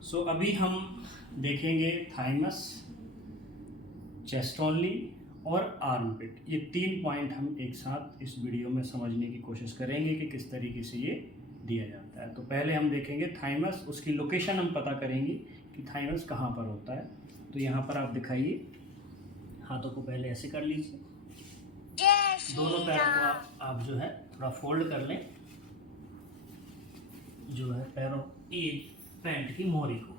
सो अभी हम देखेंगे थाइमस, चेस्ट ओनली और आर्मपिट। ये 3 पॉइंट हम एक साथ इस वीडियो में समझने की कोशिश करेंगे कि किस तरीके से ये दिया जाता है। तो पहले हम देखेंगे थाइमस, उसकी लोकेशन हम पता करेंगे कि थाइमस कहाँ पर होता है। तो यहाँ पर आप दिखाइए, हाथों को पहले ऐसे कर लीजिए, दोनों पैर को आप जो है थोड़ा फोल्ड कर लें, जो है पैरों ये पैंट की मोहरी को,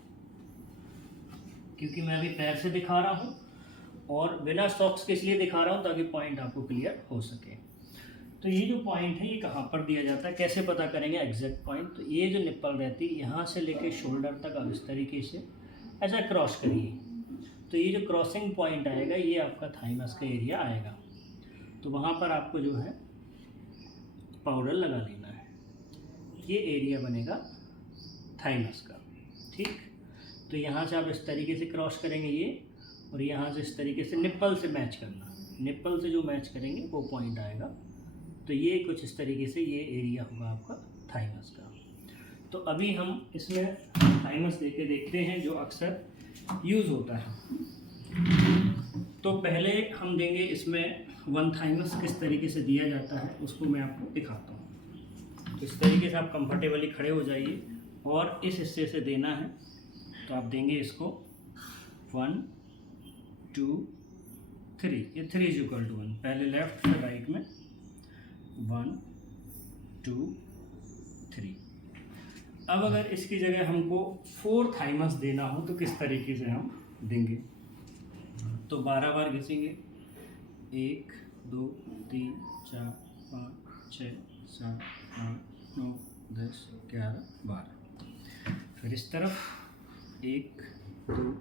क्योंकि मैं अभी पैर से दिखा रहा हूँ और बिना सॉक्स के इसलिए दिखा रहा हूँ ताकि पॉइंट आपको क्लियर हो सके। तो ये जो पॉइंट है ये कहाँ पर दिया जाता है, कैसे पता करेंगे एग्जैक्ट पॉइंट। तो ये जो निप्पल रहती है यहाँ से लेके शोल्डर तक आप इस तरीके से ऐसा क्रॉस करिए, तो ये जो क्रॉसिंग पॉइंट आएगा ये आपका थाइमस का एरिया आएगा। तो वहाँ पर आपको जो है पाउडर लगा लेना है, ये एरिया बनेगा थाइमस का। ठीक, तो यहाँ से आप इस तरीके से क्रॉस करेंगे ये, और यहाँ से इस तरीके से निप्पल से मैच करना, निप्पल से जो मैच करेंगे वो पॉइंट आएगा। तो ये कुछ इस तरीके से ये एरिया होगा आपका थाइमस का। तो अभी हम इसमें थाइमस देके देखते हैं जो अक्सर यूज़ होता है। तो पहले हम देंगे इसमें 1 थाइमस किस तरीके से दिया जाता है उसको मैं आपको दिखाता हूँ। तो इस तरीके से आप कंफर्टेबली खड़े हो जाइए और इस हिस्से से देना है। तो आप देंगे इसको 1 2 3, ये 3 = 1। पहले लेफ्ट से राइट में 1 2 3। अब अगर इसकी जगह हमको 4 थाइमस देना हो तो किस तरीके से हम देंगे। तो 12 बार घिसेंगे, 1 2 3 4 5 6 7 8 9 10 11 12। फिर इस तरफ 1 2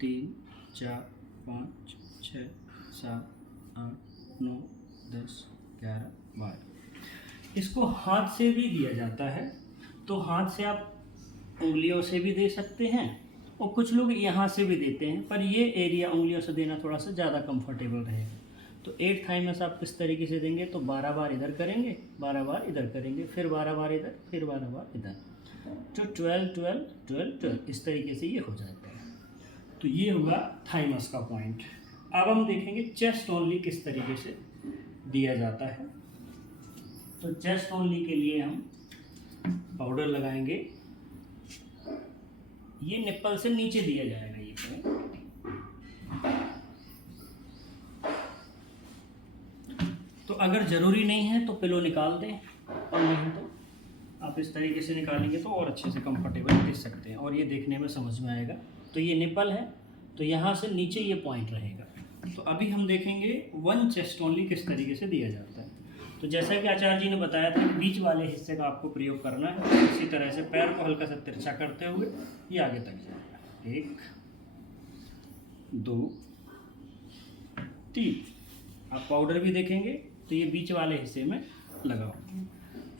3 4 5 6 7 8 9 10 11 12। इसको हाथ से भी दिया जाता है, तो हाथ से आप उंगलियों से भी दे सकते हैं और कुछ लोग यहाँ से भी देते हैं, पर ये एरिया उंगलियों से देना थोड़ा सा ज़्यादा कंफर्टेबल रहेगा। तो 8 थाइमस आप किस तरीके से देंगे, तो 12 बार इधर करेंगे, 12 बार इधर करेंगे, फिर 12 बार इधर, फिर 12 बार इधर, तो 12 12 12 12 इस तरीके से ये हो जाता है। तो ये होगा थाइमस का पॉइंट। अब हम देखेंगे चेस्ट ओनली किस तरीके से दिया जाता है। तो चेस्ट ओनली के लिए हम पाउडर लगाएंगे, ये निप्पल से नीचे दिया जाएगा ये पॉइंट। तो अगर ज़रूरी नहीं है तो पिलो निकाल दें, और नहीं तो आप इस तरीके से निकालेंगे तो और अच्छे से कंफर्टेबल दे सकते हैं और ये देखने में समझ में आएगा। तो ये निप्पल है, तो यहाँ से नीचे ये पॉइंट रहेगा। तो अभी हम देखेंगे 1 चेस्ट ओनली किस तरीके से दिया जाता है। तो जैसा कि आचार्य जी ने बताया था कि बीच वाले हिस्से का आपको प्रयोग करना है। इसी तरह से पैर को हल्का सा तिरछा करते हुए ये आगे तक जाएगा, 1 2 3। आप पाउडर भी देखेंगे तो ये बीच वाले हिस्से में लगाओ,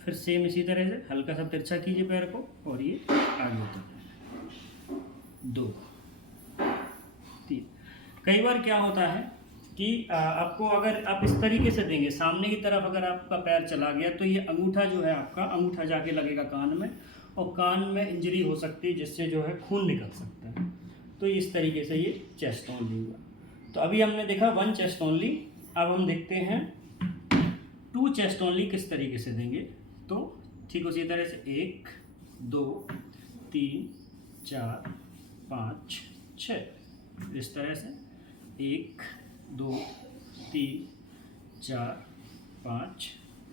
फिर सेम इसी तरह से हल्का सा तिरछा कीजिए पैर को और ये आगे तक 2 3। कई बार क्या होता है कि आपको अगर आप इस तरीके से देंगे सामने की तरफ, अगर आपका पैर चला गया तो ये अंगूठा जो है आपका अंगूठा जाके लगेगा कान में, और कान में इंजरी हो सकती है जिससे जो है खून निकल सकता है। तो इस तरीके से ये चेस्ट ओनली हुआ। तो अभी हमने देखा 1 चेस्ट ओनली। अब हम देखते हैं 2 चेस्ट ओनली किस तरीके से देंगे। तो ठीक उसी तरह से 1 2 3 4 5 6 इस तरह से 1 2 3 4 5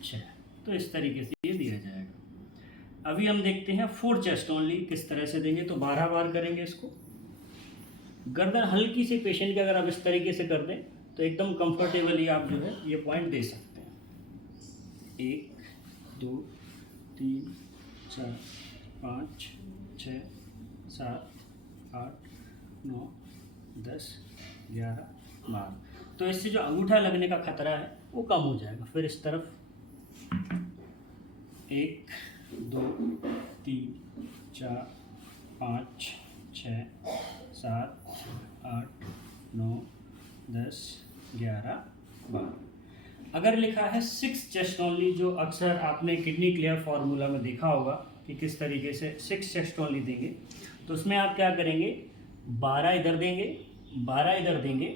6। तो इस तरीके से ये दिया जाएगा। अभी हम देखते हैं 4 चेस्ट ओनली किस तरह से देंगे। तो 12 बार करेंगे इसको। गर्दन हल्की सी पेशेंट की अगर आप इस तरीके से कर दें तो एकदम कंफर्टेबली आप जो है ये पॉइंट दे सकते हैं। 1 2 3 4 5 6 7 8 9 10 11 12। तो इससे जो अंगूठा लगने का खतरा है वो कम हो जाएगा। फिर इस तरफ 1 2 3 4 5 6 7 8 9 10 11 12। अगर लिखा है 6 चेस्ट ओनली, जो अक्सर आपने किडनी क्लियर फार्मूला में देखा होगा कि किस तरीके से 6 चेस्ट ओनली देंगे। तो उसमें आप क्या करेंगे, 12 इधर देंगे, 12 इधर देंगे,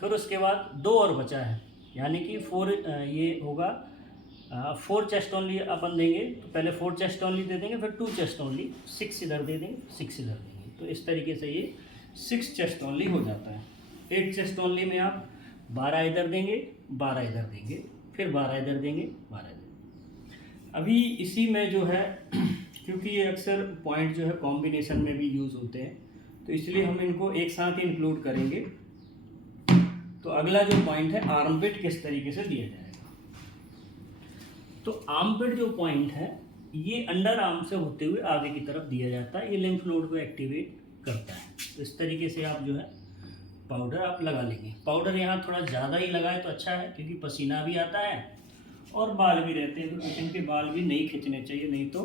फिर उसके बाद 2 और बचा है, यानी कि 4 ये होगा 4 चेस्ट ओनली अपन देंगे। तो पहले 4 चेस्ट ओनली दे देंगे, फिर 2 चेस्ट ओनली, 6 इधर दे देंगे, 6 इधर देंगे। तो इस तरीके से ये 6 चेस्ट ओनली हो जाता है। 8 चेस्ट ओनली में आप 12 इधर देंगे, 12 इधर देंगे, फिर 12 इधर देंगे, 12 इधर। अभी इसी में जो है क्योंकि ये अक्सर पॉइंट जो है कॉम्बिनेशन में भी यूज़ होते हैं, तो इसलिए हम इनको एक साथ ही इंक्लूड करेंगे। तो अगला जो पॉइंट है आर्मपिट किस तरीके से दिया जाएगा। तो आर्मपिट जो पॉइंट है ये अंडर आर्म से होते हुए आगे की तरफ दिया जाता है, ये लिम्फ नोड को एक्टिवेट करता है। तो इस तरीके से आप जो है पाउडर आप लगा लेंगे। पाउडर यहाँ थोड़ा ज़्यादा ही लगाए तो अच्छा है, क्योंकि पसीना भी आता है और बाल भी रहते हैं, तो पेशेंट के बाल भी नहीं खींचने चाहिए, नहीं तो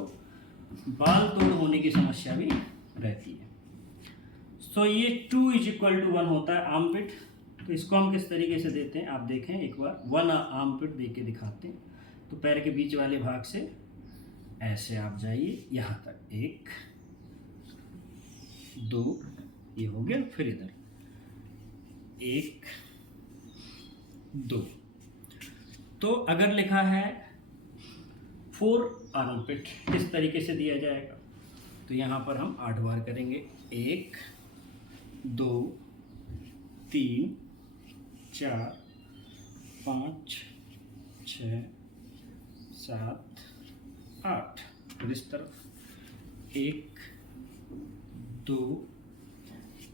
बाल तोड़ होने की समस्या भी रहती है। सो ये 2=1 होता है आर्मपिट। तो इसको हम किस तरीके से देते हैं आप देखें एक बार, 1 आर्मपिट दे के दिखाते हैं। तो पैर के बीच वाले भाग से ऐसे आप जाइए यहाँ तक, 1 2 ये हो गया, फिर इधर 1 2। तो अगर लिखा है 4 आर्मपिट किस तरीके से दिया जाएगा, तो यहाँ पर हम 8 बार करेंगे, 1 2 3 4 5 6 7 8। फिर इस तरफ 1 2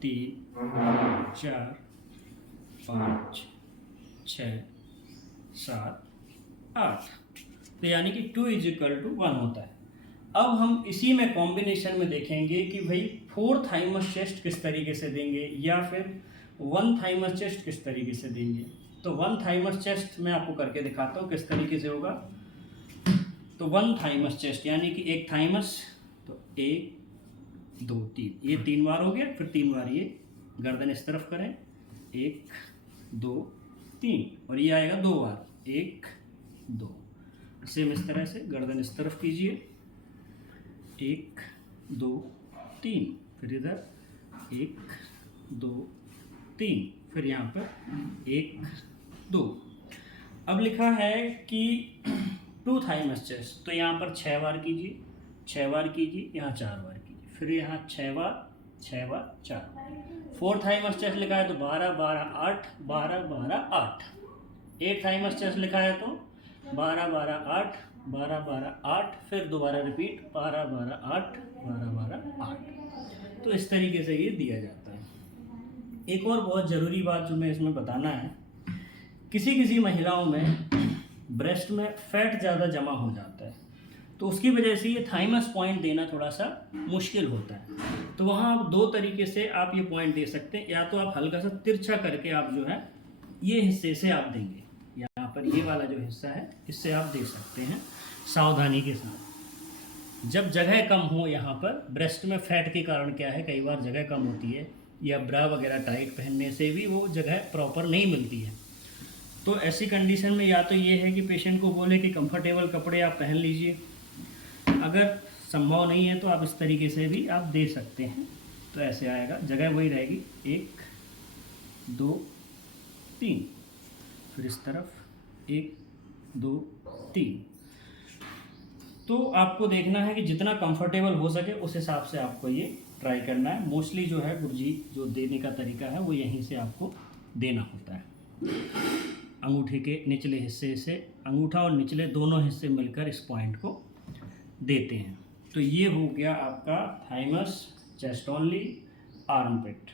3 4 5 6 7 8। तो यानी कि 2=1 होता है। अब हम इसी में कॉम्बिनेशन में देखेंगे कि भाई 4 थाइमस चेस्ट किस तरीके से देंगे या फिर 1 थाइमस चेस्ट किस तरीके से देंगे। तो 1 थाइमस चेस्ट मैं आपको करके दिखाता हूँ किस तरीके से होगा। तो 1 थाइमस चेस्ट यानी कि 1 थाइमस, तो 1 2 3, ये 3 बार हो गया, फिर 3 बार ये गर्दन इस तरफ करें, 1 2 3, और ये आएगा 2 बार, 1 2। सेम इस तरह से गर्दन इस तरफ कीजिए, 1 2 3, फिर इधर 1 2 3, फिर यहाँ पर 1 2। अब लिखा है कि 2 थाइमस चेस्ट, तो यहाँ पर 6 बार कीजिए, 6 बार कीजिए, यहाँ 4 बार कीजिए, फिर यहाँ 6 बार 6 बार 4। 4 थाइमस चेस्ट लिखा है तो 12 12 8, 12 12 8। 8 थाइमस चेस्ट लिखा है तो 12 12 8, 12 12 8, फिर दोबारा रिपीट 12 12 8, 12 12 8। तो इस तरीके से ये दिया जाता है। एक और बहुत ज़रूरी बात जो मैं इसमें बताना है, किसी किसी महिलाओं में ब्रेस्ट में फैट ज़्यादा जमा हो जाता है, तो उसकी वजह से ये थाइमस पॉइंट देना थोड़ा सा मुश्किल होता है। तो वहाँ आप 2 तरीके से आप ये पॉइंट दे सकते हैं, या तो आप हल्का सा तिरछा करके आप जो है ये हिस्से से आप देंगे, यहाँ पर ये वाला जो हिस्सा है इससे आप दे सकते हैं सावधानी के साथ। जब जगह कम हो, यहाँ पर ब्रेस्ट में फैट के कारण क्या है, कई बार जगह कम होती है या ब्रा वगैरह टाइट पहनने से भी वो जगह प्रॉपर नहीं मिलती है। तो ऐसी कंडीशन में या तो ये है कि पेशेंट को बोले कि कंफर्टेबल कपड़े आप पहन लीजिए, अगर संभव नहीं है तो आप इस तरीके से भी आप दे सकते हैं। तो ऐसे आएगा, जगह वही रहेगी, 1 2 3, फिर इस तरफ 1 2 3। तो आपको देखना है कि जितना कंफर्टेबल हो सके उस हिसाब से आपको ये ट्राई करना है। मोस्टली जो है गुरजी जो देने का तरीका है वो यहीं से आपको देना होता है। अंगूठे के निचले हिस्से से, अंगूठा और निचले दोनों हिस्से मिलकर इस पॉइंट को देते हैं। तो ये हो गया आपका थाइमस, चेस्ट ओनली, आर्मपिट।